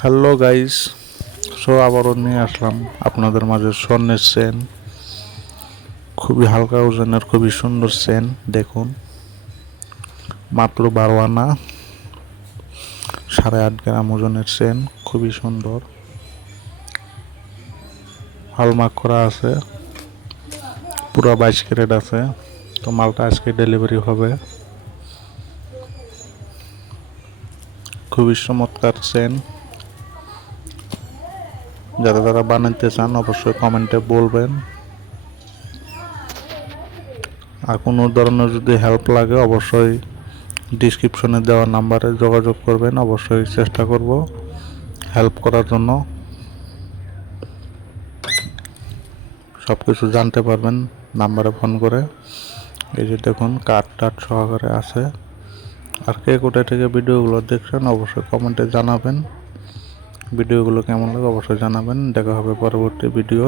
Hello guys, আবারও নিয়ে আসলাম আপনাদের মাঝে স্বর্ণের চেন। খুবই হালকা ওজনের, খুবই সুন্দর চেন। দেখুন, মাত্র 12 আনা, 8.5 গ্রাম ওজনের চেন। খুবই সুন্দর, হলমার্ক করা আছে, পুরো 22 ক্যারেট আছে। তো মালটা আজকে ডেলিভারি হবে। খুবই চমৎকার চেন। যারা যারা বানাতে চান অবশ্যই কমেন্টে বলবেন। আর কোনো ধরনের যদি হেল্প লাগে অবশ্যই ডিসক্রিপশনে দেওয়া নাম্বারে যোগাযোগ করবেন। অবশ্যই চেষ্টা করব হেল্প করার জন্য। সব কিছু জানতে পারবেন নাম্বারে ফোন করে। এই যে দেখুন, কার্ড টার্ড সহকারে আছে। আর কে কোথা থেকে ভিডিওগুলো দেখছেন অবশ্যই কমেন্টে জানাবেন। ভিডিওগুলো কেমন লাগে অবশ্যই জানাবেন। দেখা হবে পরবর্তী ভিডিও।